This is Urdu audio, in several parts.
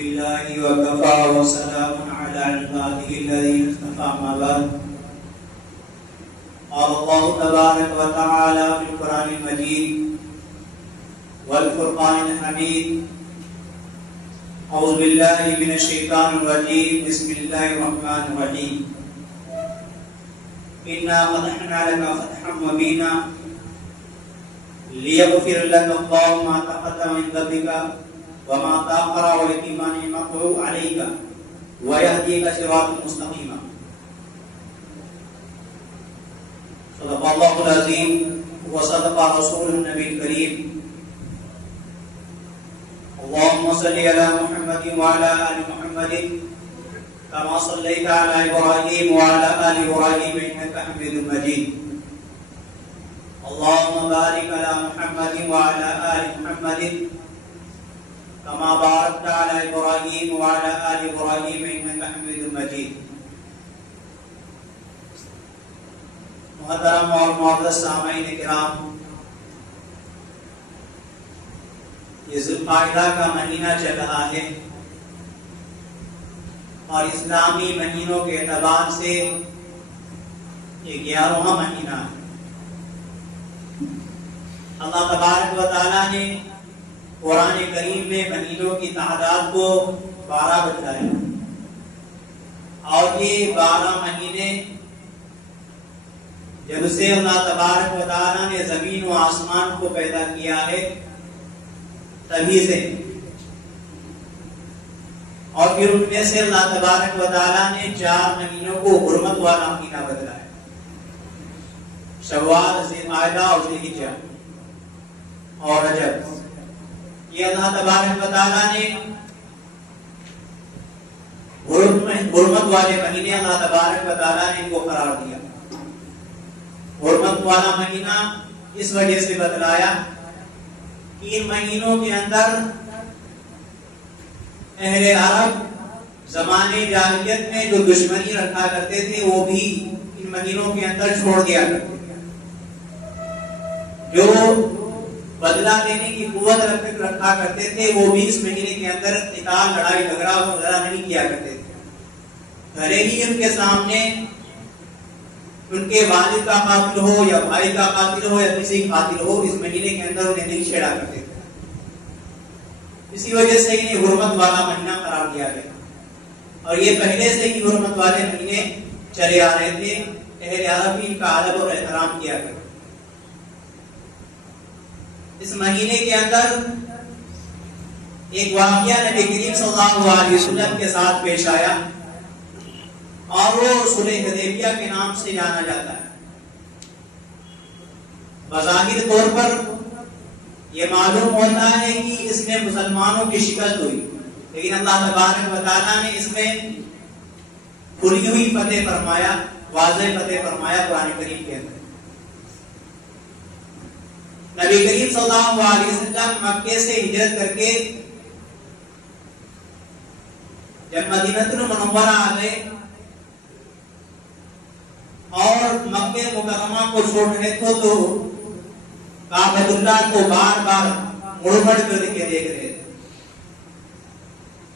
بالله وكفى وسلام على عباده الذين اصطفى ما بعد. قال الله تبارك وتعالى في القرآن المجيد والفرقان الحميد. أعوذ بالله من الشيطان الرجيم. بسم الله الرحمن الرحيم. إنا فتحنا لك فتحا مبينا ليغفر لك الله ما تقدم من ذنبك وما تأخر ويتم نعمته عليك ويهديك صراطا مستقيما. صدق الله العظيم وصدق رسوله النبي الكريم. اللهم صل على محمد وعلى آل محمد كما صليت على إبراهيم وعلى آل إبراهيم إنك حميد مجيد. اللهم بارك على محمد وعلى آل محمد كما باركت على إبراهيم وعلى آل إبراهيم إنك حميد مجيد. محترم اور معزز سامعین کرام، یہ ذوالقعدہ کا مہینہ چل رہا ہے اور اسلامی مہینوں کے اعتبار سے یہ 11واں مہینہ ہے. اللہ تبارک و تعالیٰ نے قرآن کریم میں مہینوں کی تعداد کو 12 بتلایا اور یہ 12 مہینے جب سے اللہ تبارک و تعالیٰ نے زمین و آسمان کو پیدا کیا ہے تبھی سے، اور پھر ان میں سے اللہ تبارک و تعالیٰ نے 4 مہینوں کو حرمت والا مہینہ بتلایا: شوال، ذوالقعدہ اور ذوالحجہ اور رجب. یہ اللہ تبارک و تعالیٰ نے حرمت والے مہینے اللہ تبارک و تعالیٰ نے ان کو قرار دیا. حرمت والا مہینہ اس وجہ سے بتلایا کہ ان مہینوں کے اندر اہل عرب زمانے جاہلیت میں جو دشمنی رکھا کرتے تھے وہ بھی ان مہینوں کے اندر چھوڑ دیا کرتے تھے. جو بدلہ دینے کی قوت رکھا کرتے تھے وہ بھی اس مہینے کے اندر قتال، لڑائی جھگڑا وغیرہ نہیں کیا کرتے تھے. بھلے ہی ان کے سامنے ان کے والد کا قاتل ہو یا بھائی کا قاتل ہو یا کسی قاتل ہو، اس مہینے کے اندر انہیں نہیں چھیڑا کرتے تھے. اسی وجہ سے انہیں حرمت والا مہینہ قرار دیا گیا اور یہ پہلے سے ہی حرمت والے مہینے چلے آ رہے تھے. اہل عرب بھی ان کا ادب اور احترام کیا کرتے. اس مہینے کے اندر ایک واقعہ نبی کریم صلی اللہ علیہ وسلم کے ساتھ پیش آیا اور وہ صلح حدیبیہ کے نام سے جانا جاتا ہے. بظاہر طور پر یہ معلوم ہوتا ہے کہ اس میں مسلمانوں کی شکست ہوئی، لیکن اللہ تبارک و تعالیٰ نے اس میں کھلی ہوئی فتح فرمایا، واضح فتح فرمایا قرآن کریم کے اندر. نبی کریم صلی اللہ علیہ وسلم مکے سے ہجرت کر کے جب مدینہ المنورہ آ گئے اور مکہ مکرمہ کو چھوڑ رہے تھے تو کعبۃ اللہ کو بار بار مڑ مڑ کر کے دیکھ رہے تھے،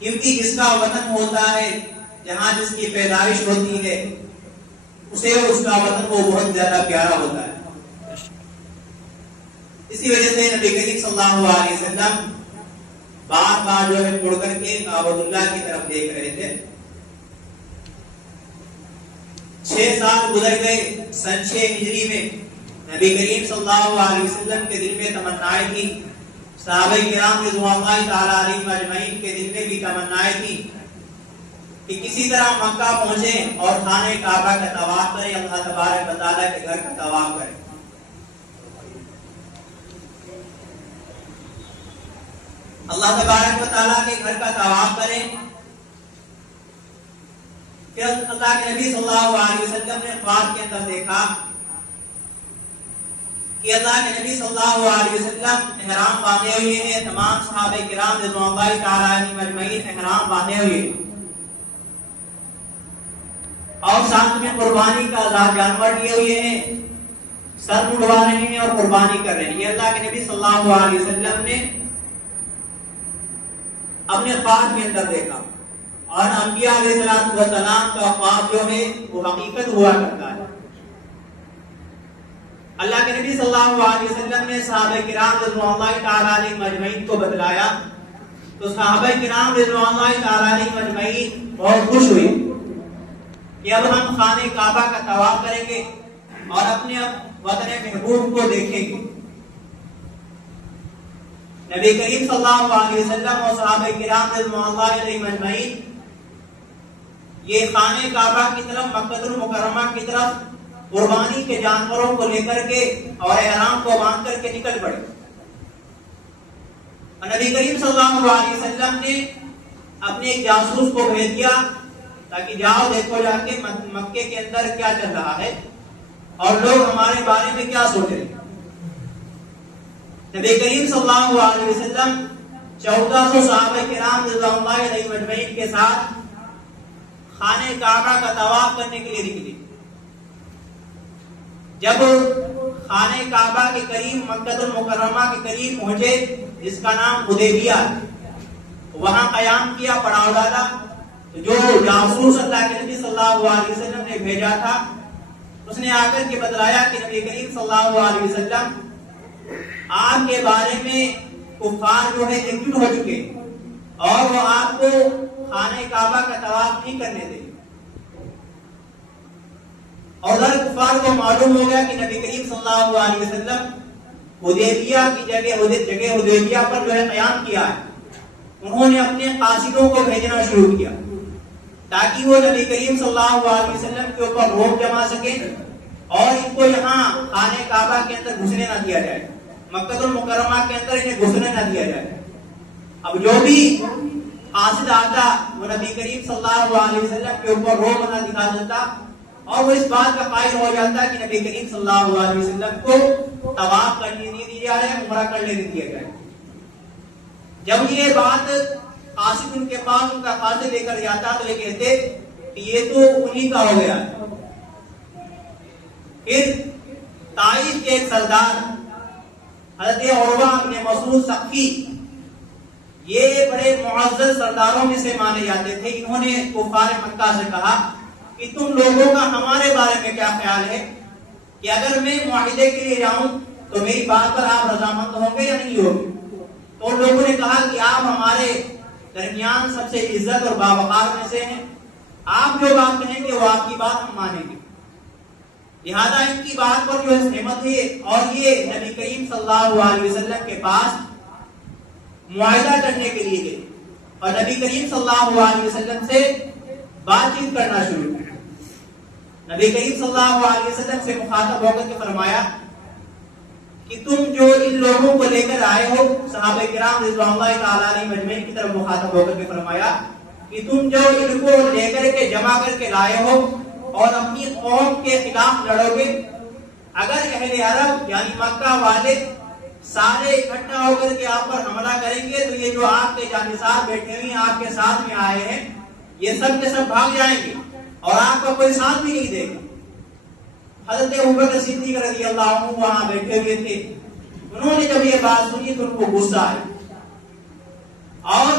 کیونکہ جس کا وطن ہوتا ہے، جہاں جس کی پیدائش ہوتی ہے، اسے اس کا وطن وہ بہت زیادہ پیارا ہوتا ہے. اسی وجہ سے نبی کریم صلی اللہ علیہ وسلم بار بار جو ہے مڑ کر کے کعبۃ اللہ کی طرف دیکھ رہے تھے. 6 سال گزر گئے. سن 6 ہجری میں نبی کریم صلی اللہ علیہ وسلم کے دل میں تمنائیں تھی، صحابہ کرام رضوان اللہ تعالی علیہم اجمعین کے دل میں بھی تمنائیں تھی کہ کسی طرح مکہ پہنچے اور خانہ کعبہ کا طواف کریں، اللہ تبارک و تعالیٰ کے گھر کا طواف کریں. اللہ تبارک و تعالیٰ کے گھر کا طواف کریں. پھر اللہ کے نبی صلی اللہ علیہ وسلم نے خواب کے اندر دیکھا کہ اللہ کے نبی صلی اللہ علیہ وسلم احرام باندھے ہوئے ہیں، تمام صحابہ کرام رضوان اللہ تعالی علیہم اجمعین احرام باندھے ہوئے ہیں اور ساتھ میں قربانی کا جانور لیے ہوئے ہیں، سر مڑوا رہے ہیں اور قربانی کر رہے ہیں. یہ اللہ کے نبی صلی اللہ علیہ وسلم نے اپنے خواب کے اندر دیکھا، اور انبیاء علیہ السلام کا خواب جو ہے وہ حقیقت ہوا کرتا ہے۔ اللہ کے نبی صلی اللہ علیہ وسلم نے صحابہ کرام رضوان اللہ تعالی علیہم اجمعین کو بتلایا، تو صحابہ کرام رضوان اللہ تعالی علیہم اجمعین بہت خوش ہوئے کہ اب ہم خانہ کعبہ کا طواف کریں گے اور اپنے وطن محبوب کو دیکھیں گے۔ نبی کریم صلی اللہ علیہ وسلم اور صحابہ کرام رضوان اللہ علیہم اجمعین یہ خانہ کعبہ کی طرف، مکہ المکرمہ کی طرف قربانی کے جانوروں کو لے کر کے اور احرام کو باندھ کر کے نکل پڑے۔ نبی کریم صلی اللہ علیہ وسلم نے اپنے ایک جاسوس کو بھیج دیا تاکہ جاؤ دیکھو جا کے مکے کے اندر کیا چل رہا ہے اور لوگ ہمارے بارے میں کیا سوچ رہے ہیں۔ نبی کریم صلی اللہ علیہ وسلم 1400 صحابہ کرام رضوان اللہ علیہم اجمعین کے ساتھ خانہ کعبہ کا طواف کرنے کے لیے نکلے۔ جب خانہ کعبہ کے قریب، مکہ المکرمہ کے قریب پہنچے جس کا نام حدیبیہ ہے، وہاں قیام کیا، پڑاؤ ڈالا۔ جو جاسوس اللہ کے نبی صلی اللہ علیہ وسلم نے بھیجا تھا اس نے آ کر کے بتلایا کہ نبی کریم صلی اللہ علیہ وسلم آپ کے بارے میں کفار جو ہے ایکجٹ ہو چکے اور وہ آپ کو خانہ کعبہ کا طواف نہیں کرنے دیں۔ اور ادھر کفار کو معلوم ہو گیا کہ نبی کریم صلی اللہ علیہ وسلم حدیبیہ کی جگہ حدیبیہ پر جو ہے قیام کیا ہے۔ انہوں نے اپنے قاصدوں کو بھیجنا شروع کیا تاکہ وہ نبی کریم صلی اللہ علیہ وسلم کے اوپر روک جما سکیں اور ان کو یہاں خانہ کعبہ کے اندر گھسنے نہ دیا جائے، مکہ المکرمہ کے اندر انہیں گھسنے نہ دیا جائے۔ اب جو بھی قاصد آتا وہ نبی کریم صلی اللہ علیہ وسلم کے اوپر روک نہ دکھا دیتا اور وہ اس بات کا قائل ہو جاتا کہ نبی کریم صلی اللہ علیہ وسلم کو طواف کرنے نہیں دیا جائے، عمرہ کرنے نہیں دیا جائے۔ جب یہ بات قاصد ان کے پاس ان کا قاصد لے کر جاتا تو یہ کہتے کہ یہ تو انہی کا ہو گیا۔ پھر طائف کے ایک سردار حضرت عروہ بن مسعود ثقفی، یہ بڑے معزز سرداروں میں سے مانے جاتے تھے، انہوں نے کفار مکہ سے کہا کہ تم لوگوں کا ہمارے بارے میں کیا خیال ہے کہ اگر میں معاہدے کے لیے جاؤں تو میری بات پر آپ رضامند ہوں گے یا نہیں ہوں گے؟ تو ان لوگوں نے کہا کہ آپ ہمارے درمیان سب سے عزت اور باوقار میں سے ہیں، آپ جو بات کہیں گے وہ آپ کی بات ہم مانیں گے۔ لہذا ان کی بات پر جو ہے سہمت ہوئے اور یہ نبی کریم صلی اللہ علیہ وسلم کے پاس معاہدہ کرنے کے لیے گئے اور نبی کریم صلی اللہ علیہ وسلم سے بات چیت کرنا شروع کیا۔ نبی کریم صلی اللہ علیہ وسلم سے مخاطب ہو کر کے فرمایا کہ تم جو ان لوگوں کو لے کر آئے ہو، صحابہ کرام رضوان اللہ تعالی علیہم اجمعین کی طرف مخاطب ہو کر کے فرمایا کہ تم جو ان کو لے کر کے جمع کر کے لائے ہو اور اپنی قوم کے خلاف لڑو گے، اگر اہل عرب یعنی مکہ والے سارے اکٹھا ہو کر کے آپ پر حملہ کریں گے تو یہ جو آپ کے جانثار بیٹھے ہوئے ہیں، آپ کے ساتھ میں آئے ہیں، یہ سب کے سب بھاگ جائیں گے اور آپ کا کوئی ساتھ بھی نہیں دے گا۔ حضرت ابوبکر صدیق رضی اللہ عنہ وہاں بیٹھے ہوئے تھے، انہوں نے جب یہ بات سنی تو ان کو غصہ آیا اور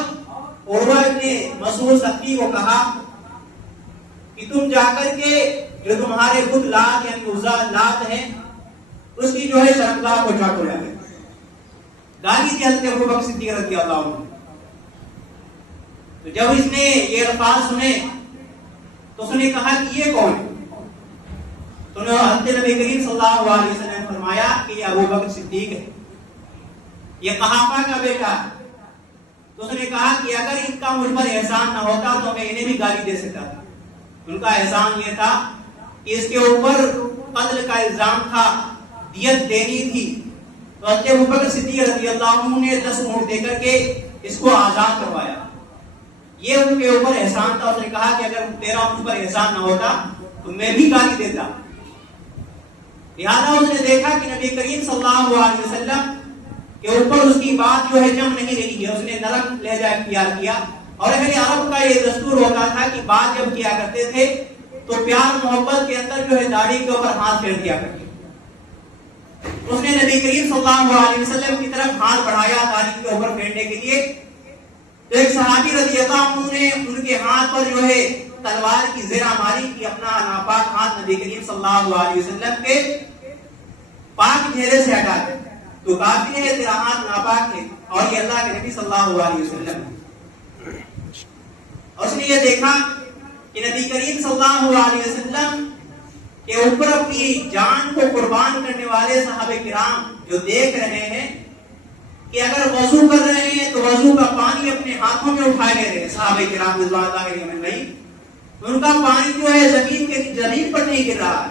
عروہ بن مسعود ثقفی کو کہا کہ تم جا کر کے جو تمہارے بت لات یعنی عزا لات ہے اس کی جو ہے شرمگاہ کو چاٹو جا کے گالی دی حضرت ابوبکر صدیق رضی اللہ عنہ۔ تو جب اس نے یہ الفاظ سنے تو اس نے کہا کہ یہ کون ہے؟ تو حضرت نبی کریم صلی اللہ علیہ وسلم نے فرمایا کہ یہ ابوبکر صدیق ہے، یہ قحافہ کا بیٹا ہے۔ تو اس نے کہا کہ اگر ان کا مجھ پر احسان نہ ہوتا تو میں انہیں بھی گالی دے سکتا تھا۔ ان کا احسان یہ تھا کہ اس کے اوپر قتل کا الزام تھا، دیت دینی تھی، تو حضرت ابوبکر صدیق رضی اللہ عنہ نے 10 اونٹ دے کر کے اس کو آزاد کروایا۔ یہ ان کے اوپر احسان تھا۔ اس نے کہا کہ اگر تیرا مجھ پر احسان نہ ہوتا تو میں بھی گالی دیتا۔ لہذا اس نے دیکھا کہ نبی کریم صلی اللہ علیہ وسلم کے اوپر اس کی بات جو ہے جم نہیں رہی ہے، اس نے نرم لہجہ اختیار کیا۔ اور اہل عرب کا یہ دستور ہوتا تھا کہ بات جب کیا کرتے تھے تو پیار محبت کے اندر جو ہے داڑھی کے اوپر ہاتھ پھیر دیا کرتے۔ اس نے نبی کریم صلی اللہ علیہ وسلم کی طرف ہاتھ بڑھایا داڑھی کے اوپر پھیرنے کے لیے، تو ایک صحابی رضی اللہ عنہ نے ان کے ہاتھ پر جو ہے تلوار کی زرہ ماری کہ اپنا ناپاک ہاتھ نبی کریم صلی اللہ علیہ وسلم کے پاک چہرے سے ہٹا دے. تو کافی ہے تیرا ہاتھ ناپاک ہے اور یہ اللہ کے نبی صلی اللہ علیہ وسلم. اور اس نے یہ دیکھا کہ نبی کریم صلی اللہ علیہ وسلم کے اوپر اپنی جان کو قربان کرنے والے صحابہ کرام جو دیکھ رہے ہیں کہ اگر وضو کر رہے ہیں تو وضو کا پانی اپنے ہاتھوں میں اٹھائے رہے ہیں. صحابہ کرام رضوان اللہ علیہم اجمعین ان کا پانی جو ہے زمین پر نہیں گر رہا ہے.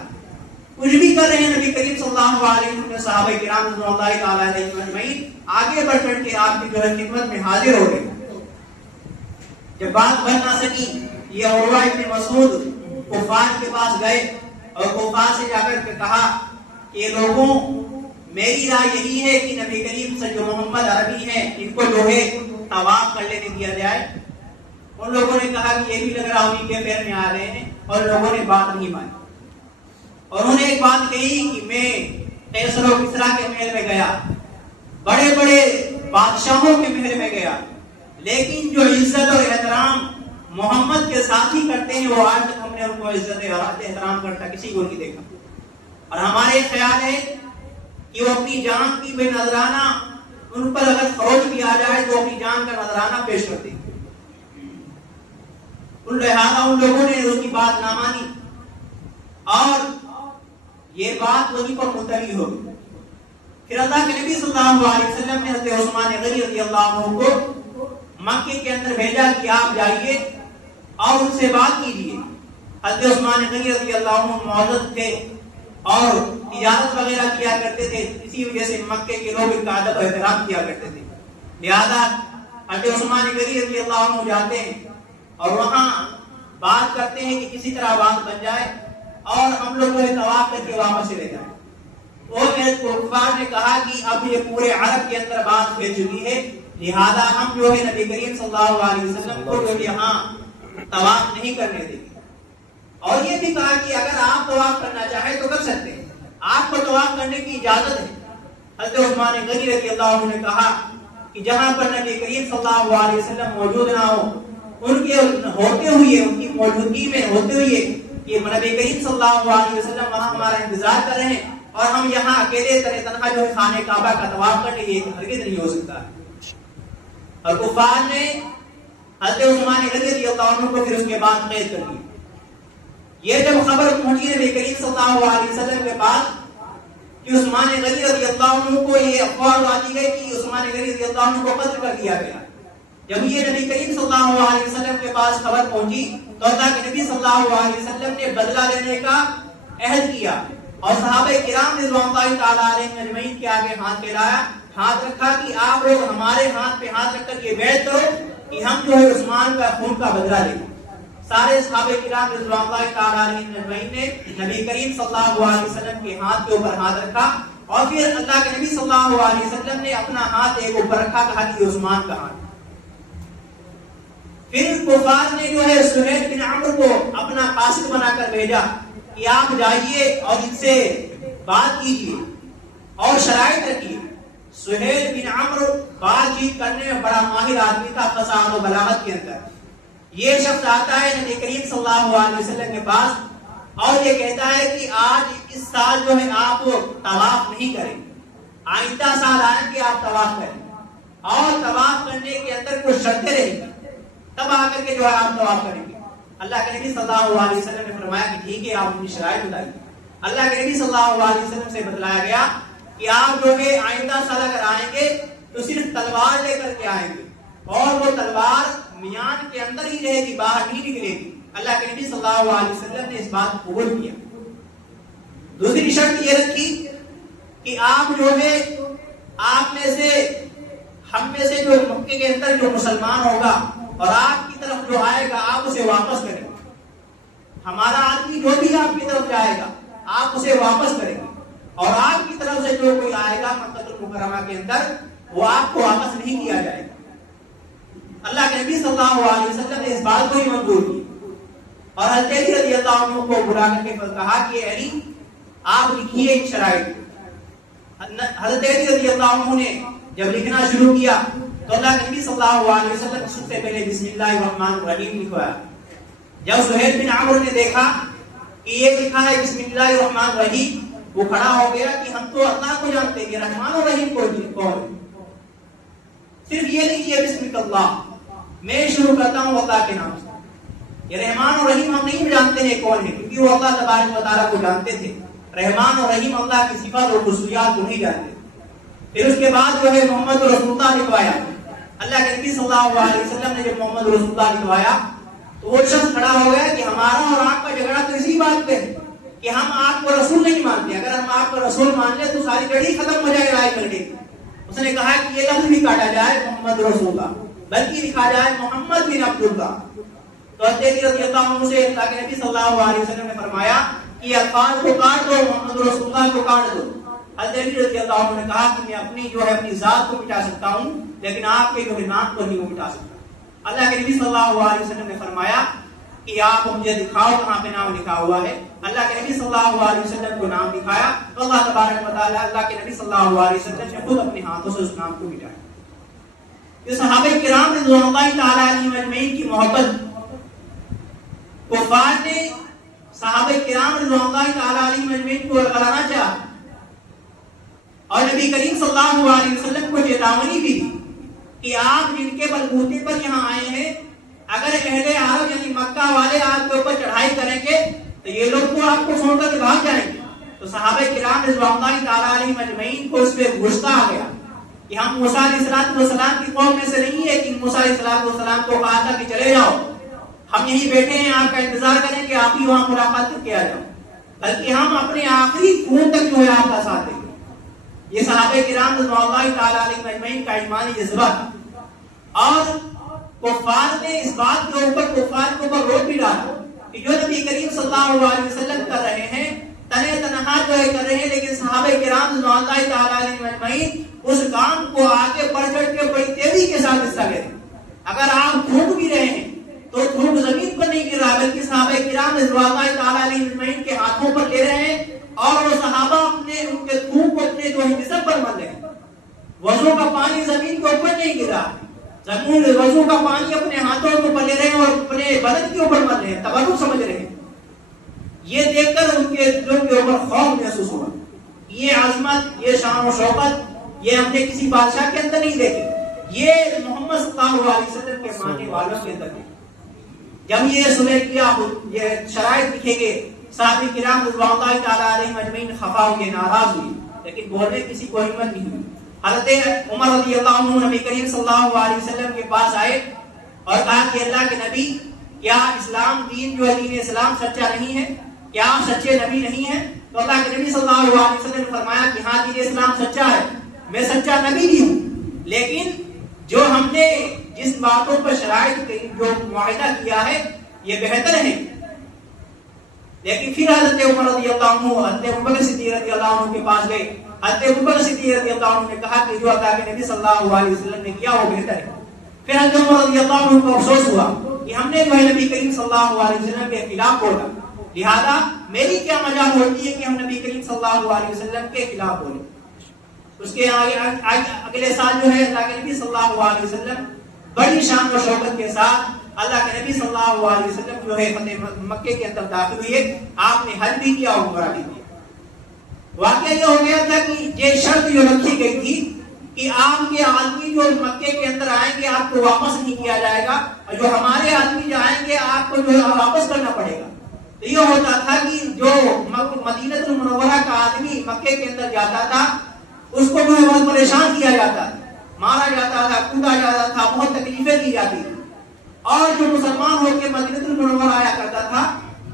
کچھ بھی کر رہے ہیں نبی کریم صلی اللہ علیہ وسلم صحابہ کرام رضوان اللہ تعالی علیہم اجمعین آگے بڑھ کر کے آپ کی جو ہے خدمت میں حاضر ہو گئے. جب بات بن نہ سکی یہ عروہ ابن مسعود کفار کے پاس گئے اور کفار سے جا کر کے کہا کہ لوگوں میری رائے یہی ہے کہ نبی کریم سے جو محمد عربی ہیں ان کو جو ہے طواف کر لینے دیا جائے. ان لوگوں نے کہا کہ یہ بھی لگ رہا انہیں کے پیر میں آ رہے ہیں اور لوگوں نے بات نہیں مانی. اور انہوں نے ایک بات کہی کہ میں قیصر و کسریٰ کے محل میں گیا, بڑے بڑے بادشاہوں کے محل میں گیا, لیکن جو عزت اور احترام محمد کے ساتھ ہی کرتے ہیں وہ آج تک ہم نے ان کو عزت اور احترام کرتا کسی کو نہیں دیکھا. اور ہمارے خیال ہے کہ وہ اپنی جان کی بے نظرانہ ان پر اگر خروج بھی آ جائے تو اپنی جان کا نظرانہ پیش کرتے ہیں. لہذا ان لوگوں نے اس کی بات نہ مانی اور یہ بات وہیں پر ملتوی ہو گئی. پھر اللہ کے نبی صلی اللہ علیہ وسلم نے حضرت عثمان غنی رضی اللہ عنہ کو مکے کے اندر بھیجا کہ آپ جائیے اور ان سے بات کیجیے. حضرت عثمان غنی رضی اللہ عنہ معزز تھے اور تجارت وغیرہ کیا کرتے تھے, اسی وجہ سے مکے کے لوگ ان کا ادب و احترام کیا کرتے تھے. لہذا حضرت عثمان غنی رضی اللہ عنہ جاتے ہیں اور وہاں بات کرتے ہیں کہ کسی طرح بات بن جائے اور ہم لوگ جو طواف کر کے واپس چلے جائیں. وہ کفار نے کہا کہ اب یہ پورے عرب کے اندر بات پھیل چکی ہے, لہذا ہم جو ہے نبی کریم صلی اللہ علیہ وسلم کو جو یہاں طواف نہیں کرنے دیں گے. اور یہ بھی کہا کہ اگر آپ طواف کرنا چاہیں تو کر سکتے ہیں, آپ کو طواف کرنے کی اجازت ہے. حضرت عثمان غنی رضی اللہ عنہ نے کہا کہ جہاں پر نبی کریم صلی اللہ علیہ وسلم موجود نہ ہو, ان کے ہوتے ہوئے ان کی موجودگی میں ہوتے ہوئے کہ نبی کریم صلی اللہ علیہ وسلم وہاں ہمارا انتظار کر رہے ہیں اور ہم یہاں اکیلے تنہا جو ہے خانہ کعبہ کا طواف کرنے یہ ہرگز نہیں ہو سکتا. اور کفار نے حضرت عثمان غنی رضی اللہ عنہ کو پھر اس کے بعد قید کر دیا. یہ جب خبر پہنچی نبی کریم صلی اللہ علیہ وسلم کے پاس کہ عثمان غنی رضی اللہ عنہ کو یہ افواہ اڑا دی گئی کہ عثمان غنی رضی اللہ عنہ کو قتل کر دیا گیا. جب یہ نبی کریم صلی اللہ علیہ وسلم کے پاس خبر پہنچی تو اللہ کے نبی صلی اللہ علیہ وسلم نے بدلہ لینے کا عہد کیا اور صحابہ کرام رضوان اللہ تعالی علیہم اجمعین کے آگے ہاتھ پھیلایا, ہاتھ رکھا کہ آپ لوگ ہمارے ہاتھ پہ ہاتھ رکھ کر یہ بیعت کرو کہ ہم جو ہے عثمان کا خون کا بدلہ لیں. سارے صحابہ کرام رضوان اللہ تعالی علیہم اجمعین نے نبی کریم صلی اللہ علیہ وسلم کے ہاتھ کے اوپر ہاتھ رکھا اور پھر اللہ کے نبی صلی اللہ علیہ وسلم نے اپنا ہاتھ ایک اوپر رکھا, کہا کہ عثمان کا ہاتھ. پھر کفار نے جو ہے سہیل بن عمرو کو اپنا قاصد بنا کر بھیجا کہ آپ جائیے اور ان سے بات کیجیے اور شرائط رکھیے. سہیل بن عمرو بات چیت کرنے میں بڑا ماہر آدمی تھا, فصاحت و بلاغت کے اندر. یہ شخص آتا ہے نبی کریم صلی اللہ علیہ وسلم کے پاس اور یہ کہتا ہے کہ آج اس سال جو ہے آپ طواف نہیں کریں, آئندہ سال آئیں کہ آپ طواف کریں اور طواف کرنے کے اندر کچھ شرطیں رہیں گی, تب آ کر کے جو ہے آپ طواف کریں گے. اللہ کے نبی صلی اللہ علیہ وسلم نے فرمایا کہ ٹھیک ہے, آپ اپنی شرائط بتائیے. اللہ کے نبی صلی اللہ علیہ وسلم سے بتلایا گیا کہ آپ جو ہے آئندہ سال اگر آئیں گے تو صرف تلوار لے کر کے آئیں گے اور وہ تلوار میان کے اندر ہی رہے گی, باہر نہیں نکلے گی. اللہ کے نبی صلی اللہ علیہ وسلم نے اس بات کو قبول کیا. دوسری شرط یہ رکھی کہ آپ جو ہے آپ میں سے ہم میں سے جو مکے کے اندر جو مسلمان ہوگا اور آپ کی طرف جو آئے گا آپ اسے واپس کریں گے. ہمارا آدمی جو بھی آپ کی طرف جائے گا آپ اسے واپس کریں گے اور آپ کی طرف سے جو کوئی آئے گا مکہ المکرمہ کے اندر وہ آپ کو واپس نہیں کیا جائے گا. اللہ کے نبی صلی اللہ علیہ وسلم نے اس بات کو ہی منظور کی اور حضرت علی رضی اللہ عنہ کو بلا کر کے کہا کہ علی آپ لکھیے ایک شرائط. حضرت علی رضی اللہ عنہ نے جب لکھنا شروع کیا تو اللہ کے نبی صلی اللہ علیہ وسلم نے سب سے پہلے بسم اللہ الرحمن الرحیم لکھوایا. جب سہیل بن عمرو نے دیکھا کہ یہ لکھا ہے بسم اللہ الرحمن الرحیم، وہ کھڑا ہو گیا کہ ہم تو اللہ کو جانتے ہیں، رحمان الرحیم کون ہے؟ صرف یہ نہیں کہ بسم اللہ، میں شروع کرتا ہوں اللہ کے نام سے. یہ رحمان اور رحیم ہم نہیں جانتے ہیں کون ہے، کیونکہ وہ اللہ تبارک و تعالیٰ کو جانتے تھے. رحمان اور رحیم اللہ کی صفات اور خصوصیات کو نہیں جانتے. پھر اس کے بعد جو ہے محمد رسول اللہ لکھوایا. اللہ کے نبی صلی اللہ علیہ وسلم نے جب محمد رسول اللہ لکھوایا تو وہ شخص کھڑا ہو گیا کہ ہمارا اور آپ کا جھگڑا تو اسی بات پہ ہے کہ ہم آپ کو رسول نہیں مانتے. اگر ہم آپ کو رسول مان لیں تو ساری لڑائی ختم ہو جائے رائے کرنے کی. اس نے کہا کہ یہ لفظ بھی کاٹا جائے محمد رسول اللہ، بلکہ لکھا جائے محمد بن عبد اللہ. تو حضرت علی رضی اللہ عنہ سے اللہ کے نبی صلی اللہ علیہ وسلم نے فرمایا کہ یہ الفاظ کو کاٹ دو، محمد رسول اللہ کو کاٹ دو. حضرت علی رضی اللہ عنہ نے کہا کہ میں اپنی جو ہے اپنی ذات کو مٹا سکتا ہوں، لیکن آپ کے جو ہے نام کو نہیں وہ مٹا سکتا. اللہ کے نبی صلی اللہ علیہ وسلم نے فرمایا کہ آپ مجھے دکھاؤ کہاں پہ نام لکھا ہوا ہے. اللہ کے نبی صلی اللہ علیہ وسلم کو نام دکھایا تو اللہ تبارک و تعالی اللہ کے نبی صلی اللہ علیہ وسلم نے خود اپنے ہاتھوں سے اس نام کو مٹایا. یہ صحابہ کرام رضوان اللہ تعالی علیہم اجمعین کی محبت، کفار نے صحابہ کرام رضوان اللہ تعالی علیہم اجمعین کو غلانا چاہا اور نبی کریم صلی اللہ علیہ وسلم کو چیتاونی بھی دی کہ آپ جن کے بلبوتے پر یہاں آئے ہیں، اگر اہل عرب یعنی مکہ والے آپ کے اوپر چڑھائی کریں گے تو یہ لوگ تو آپ کو چھوڑ کر بھاگ جائیں گے. تو صحابہ کرام رضوان اللہ تعالی علیہم اجمعین کو اس پہ غصہ آ گیا کہ ہم موسیٰ علیہ السلام کی قوم میں سے نہیں ہے کہ موسیٰ علیہ السلام کو کہا تھا کہ چلے جاؤ، ہم یہیں بیٹھے ہیں، آپ کا انتظار کریں کہ آپ ہی وہاں ملاقات کر کے آ جاؤ، بلکہ ہم اپنے آخری خون تک جو ہے آپ کا ساتھ دیں گے. یہ صحابہ کرام رضوان اللہ تعالی علیہم اجمعین کا ایمانی جذبہ. اور کفار نے اس بات کے اوپر روک بھی ڈالا کہ جو نبی کریم صلی اللہ علیہ وسلم کر رہے ہیں تنہا تنہا جو ہے کر رہے ہیں، لیکن صحابہ کرام رضوان اللہ تعالی علیہم اجمعین اس کام کو آگے بڑھ چڑھ کے بڑی تیزی کے ساتھ حصہ لے رہے ہیں. اگر آپ تھوک بھی رہے ہیں تو تھوک زمین پر نہیں گر رہا، بلکہ صحابہ کرام رضوان اللہ تعالی علیہم اجمعین کے ہاتھوں پر لے رہے ہیں اور وہ صحابہ اپنے ان کے تھوک کو اپنے جو ہے جسم پر مل رہے ہیں. وضو کا پانی زمین کے اوپر نہیں گر رہا، وضو کا پانی اپنے ہاتھوں کے اوپر لے رہے ہیں اور اپنے بدن کے اوپر مل رہے ہیں، تبرک سمجھ رہے ہیں. یہ دیکھ کر ان کے دل کے اوپر خوف محسوس ہوا. یہ عظمت، یہ شان و شوکت یہ ہم نے کسی بادشاہ کے اندر نہیں دیکھی، یہ محمد صلی اللہ علیہ وسلم کے ماننے والوں کے اندر دیکھی. جب یہ سنے کیا یہ شرائط لکھے گے، صحابہ کرام رضوان اللہ تعالی علیہم اجمعین خفا ہوئے، ناراض ہوئے، لیکن بولنے کسی کو ہمت نہیں ہوئی. حضرت عمر رضی اللہ عنہ نبی کریم صلی اللہ علیہ وسلم کے پاس آئے اور کہا کہ اللہ کے نبی، کیا اسلام دین جو ہے دین اسلام سچا نہیں ہے؟ کیا آپ سچے نبی نہیں ہیں؟ تو اللہ کے نبی صلی اللہ علیہ وسلم نے فرمایا کہ ہاں دین اسلام سچا ہے، میں سچا نبی بھی ہوں، لیکن جو ہم نے جس باتوں پر شرائط جو معاہدہ کیا ہے یہ بہتر ہے. لیکن پھر حضرت عمر رضی اللہ عنہ حضرت ابوبکر صدیق رضی اللہ عنہ کے پاس گئے. حضرت ابوبکر صدیق رضی اللہ عنہ نے کہا کہ جو اللہ کے نبی صلی اللہ علیہ وسلم نے کیا وہ بہتر ہے. پھر حضرت عمر رضی اللہ عنہ کو افسوس ہوا کہ ہم نے جو ہے نبی کریم صلی اللہ علیہ وسلم کے خلاف بولا، لہذا میری کیا مجال ہوتی ہے کہ ہم نبی کریم صلی اللہ علیہ وسلم کے خلاف بولیں. اس کے اگلے سال جو ہے اللہ کے نبی صلی اللہ علیہ وسلم بڑی شان و شوکت کے ساتھ اللہ کے نبی صلی اللہ علیہ وسلم جو ہے فتح مکے کے اندر داخل ہوئے. آپ نے حج بھی کیا اور عمرہ بھی کیا. واقعہ یہ ہو گیا تھا کہ یہ شرط جو رکھی گئی تھی کہ آپ کے آدمی جو مکے کے اندر آئیں گے آپ کو واپس نہیں کیا جائے گا، اور جو ہمارے آدمی جو آئیں گے آپ کو جو ہے واپس کرنا پڑے گا. تو یہ ہوتا تھا کہ جو مدینہ المنورہ کا آدمی مکے کے اندر جاتا تھا اس کو جو ہے بہت پریشان کیا جاتا تھا، مارا جاتا تھا، کودا جاتا تھا، بہت تکلیفیں دی جاتی تھی. اور جو مسلمان ہو کے مدینہ المنورہ آیا کرتا تھا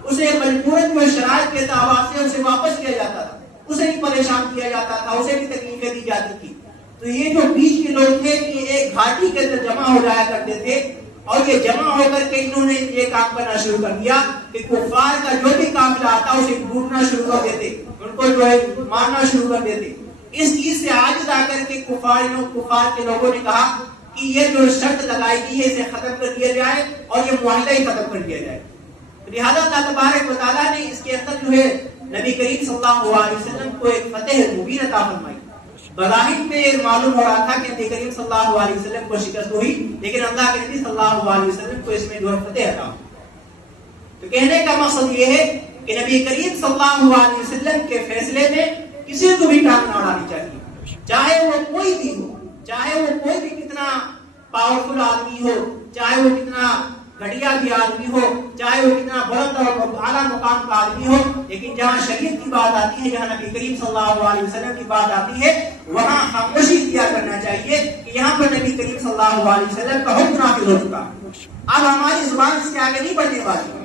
اسے مجبوراً جو شرائط کے تابع سے اسے واپس کیا جاتا تھا، اسے بھی پریشان کیا جاتا تھا، اسے بھی تکلیفیں دی جاتی تھی. تو یہ جو بیچ کے لوگ تھے یہ ایک گھاٹی کے اندر جمع ہو جایا کرتے تھے اور یہ جمع ہو کر کے انہوں نے یہ کام کرنا شروع کر دیا کہ کفار کا جو بھی قافلہ آتا اسے ڈوبنا شروع کر دیتے، ان کو جو ہے مارنا شروع کر دیتے. اس چیز سے عاجز آ کر کے کفار کے لوگوں نے کہا کہ یہ جو شرط لگائی گئی ہے اسے ختم کر دیا جائے اور یہ معاہدہ ہی ختم کر دیا جائے. لہذا اللہ تبارک و تعالیٰ نے اس کے اندر جو ہے نبی کریم صلی اللہ علیہ وسلم کو ایک فتح مبین عطا فرمائی. بظاہر میں معلوم ہو رہا تھا کہ نبی کریم صلی اللہ علیہ وسلم کو شکست ہوئی، لیکن اللہ کے نبی صلی اللہ علیہ وسلم کو اس میں جو فتح عطا ہوئی۔ تو کہنے کا مقصد یہ ہے کہ نبی کریم صلی اللہ علیہ وسلم کے فیصلے میں کسی کو بھی ٹانگ نہ اڑانی چاہیے، چاہے وہ کوئی بھی ہو، چاہے وہ کوئی بھی کتنا پاورفل آدمی ہو، چاہے وہ کتنا گھٹیا بھی آدمی ہو، چاہے وہ کتنا بلند اور اعلیٰ مقام کا آدمی ہو، لیکن جہاں شریعت کی بات آتی ہے، جہاں نبی کریم صلی اللہ علیہ وسلم کی بات آتی ہے، وہاں خاموشی اختیار کرنا چاہیے کہ یہاں پر نبی کریم صلی اللہ علیہ وسلم کا حکم نافذ ہو چکا۔ اب ہماری زبان اس کے آگے نہیں بڑھنے والی۔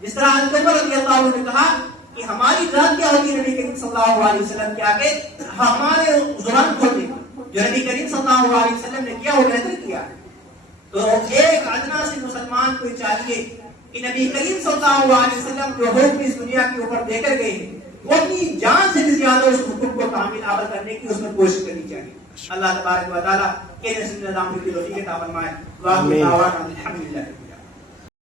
جس طرح حضرت عمر رضی اللہ عنہ نے کہا کہ ہماری ذات کیا ہوتی ہے نبی کریم صلی اللہ علیہ وسلم کے آگے، ہمارے زبان کھول دیں، جو نبی کریم صلی اللہ علیہ وسلم نے کیا وہ بہتر کیا ہے۔ تو ایک ادنا سے مسلمان کو چاہیے کہ نبی کریم صلی اللہ علیہ وسلم جو حکم اس دنیا کے اوپر دے کر گئے وہ اپنی جان سے بھی زیادہ اس حکم کو کامل عمل کرنے کی اس میں کوشش کرنی چاہیے۔ اللہ تبارک و تعالیٰ کے نظام کی توفیق عطا فرمائے۔ الحمدللہ۔